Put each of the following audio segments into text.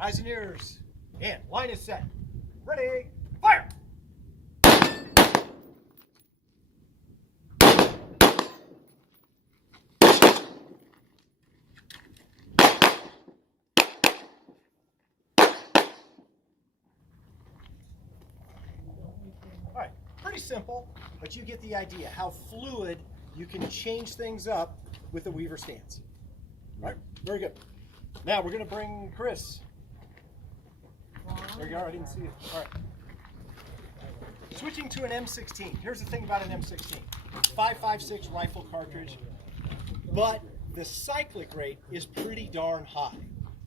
eyes and ears, and line is set. Ready, fire! All right, pretty simple, but you get the idea how fluid you can change things up with the Weaver stance. All right, very good. Now we're going to bring Chris. There you go, I didn't see it. All right. Switching to an M16. Here's the thing about an M16. 5.56 rifle cartridge, but the cyclic rate is pretty darn high.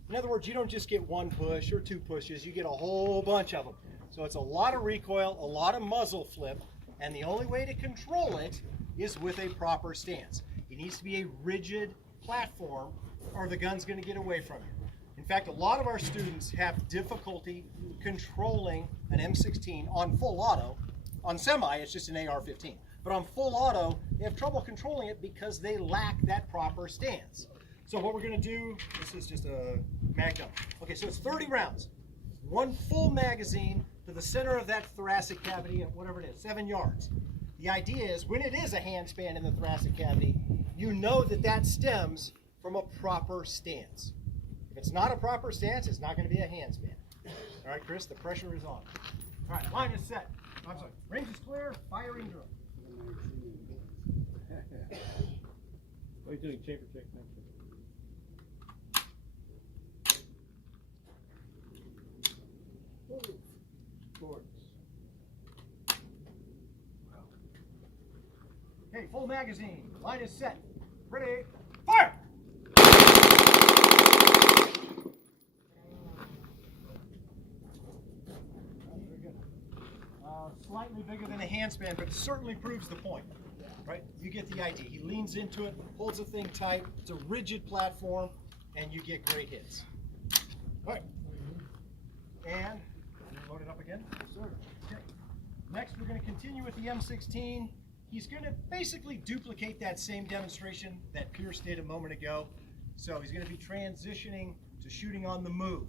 In other words, you don't just get one push or two pushes, you get a whole bunch of them. So it's a lot of recoil, a lot of muzzle flip, and the only way to control it is with a proper stance. It needs to be a rigid platform or the gun's going to get away from you. In fact, a lot of our students have difficulty controlling an M16 on full auto. On semi, it's just an AR-15. But on full auto, they have trouble controlling it because they lack that proper stance. So what we're going to do, this is just a mag dump. Okay, so it's 30 rounds. One full magazine to the center of that thoracic cavity at whatever it is, 7 yards. The idea is when it is a handspan in the thoracic cavity, you know that that stems from a proper stance. If it's not a proper stance, it's not going to be a handspan. All right, Chris, the pressure is on. All right, line is set. I'm sorry, range is clear, firing drill. What are you doing, chamber check next? Okay, full magazine. Line is set. Ready, fire! Very good. Slightly bigger than a handspan, but it certainly proves the point. Right? You get the idea. He leans into it, holds the thing tight. It's a rigid platform, and you get great hits. All right. And load it up again. Yes, sir. Okay. Next, we're going to continue with the M16. He's going to basically duplicate that same demonstration that Pierce did a moment ago. So he's going to be transitioning to shooting on the move.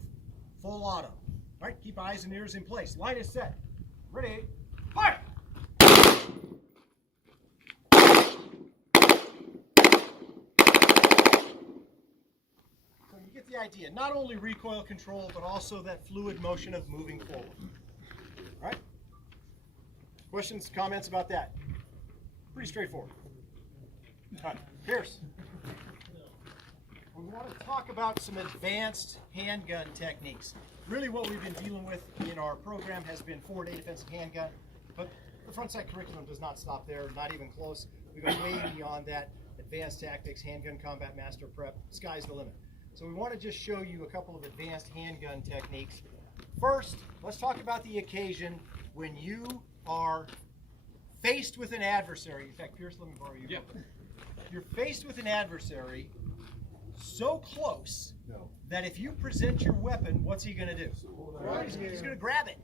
Full auto. All right, keep eyes and ears in place. Line is set. Ready, fire! So you get the idea. Not only recoil control, but also that fluid motion of moving forward. All right? Questions, comments about that? Pretty straightforward. All right, Pierce. We want to talk about some advanced handgun techniques. Really what we've been dealing with in our program has been four-day defensive handgun, but the front sight curriculum does not stop there, not even close. We go way beyond that. Advanced tactics, handgun combat master prep, sky's the limit. So we want to just show you a couple of advanced handgun techniques. First, let's talk about the occasion when you are faced with an adversary. In fact, Pierce, let me borrow you. Yeah. You're faced with an adversary so close that if you present your weapon, what's he going to do? He's going to grab it.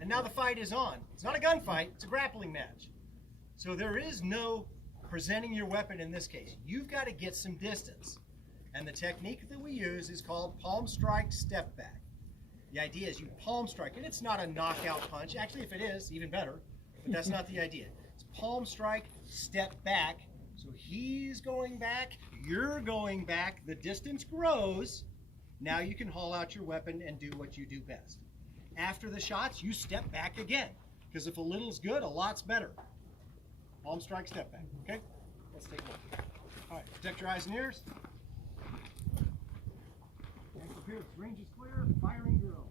And now the fight is on. It's not a gunfight, it's a grappling match. So there is no presenting your weapon in this case. You've got to get some distance. And the technique that we use is called palm strike step back. The idea is you palm strike, and it's not a knockout punch. Actually, if it is, even better. But that's not the idea. It's palm strike, step back. So he's going back, you're going back, the distance grows. Now you can haul out your weapon and do what you do best. After the shots, you step back again. Because if a little's good, a lot's better. Palm strike, step back, okay? Let's take a look. All right, protect your eyes and ears. Range is clear, firing drill.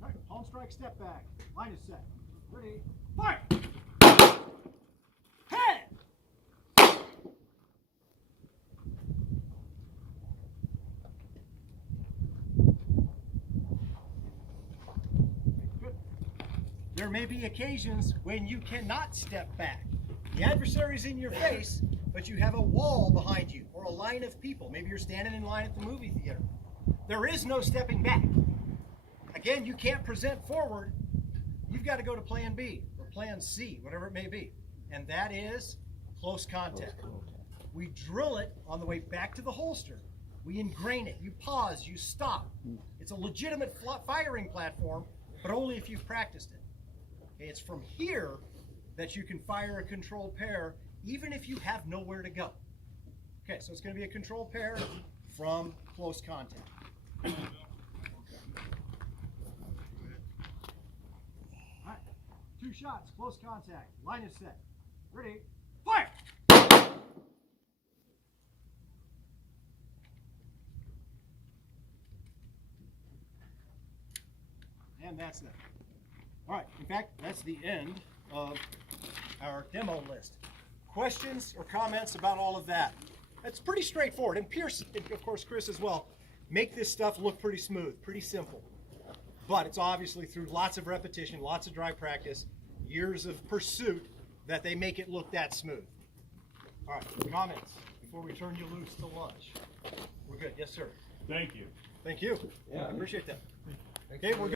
All right, palm strike, step back. Line is set. Ready, fire! Head! Good. There may be occasions when you cannot step back. The adversary's in your face, but you have a wall behind you or a line of people. Maybe you're standing in line at the movie theater. There is no stepping back. Again, you can't present forward. You've got to go to plan B or plan C, whatever it may be. And that is close contact. We drill it on the way back to the holster. We ingrain it. You pause, you stop. It's a legitimate firing platform, but only if you've practiced it. Okay, it's from here that you can fire a controlled pair, even if you have nowhere to go. Okay, so it's going to be a controlled pair from close contact. All right, 2 shots, close contact. Line is set. Ready, fire! And that's that. All right, in fact, that's the end of our demo list. Questions or comments about all of that? It's pretty straightforward. And Pierce, and of course Chris as well, make this stuff look pretty smooth, pretty simple. But it's obviously through lots of repetition, lots of dry practice, years of pursuit that they make it look that smooth. All right, comments before we turn you loose to lunch. We're good. Yes, sir. Thank you. Thank you. Yeah, I appreciate that. Okay, we're good.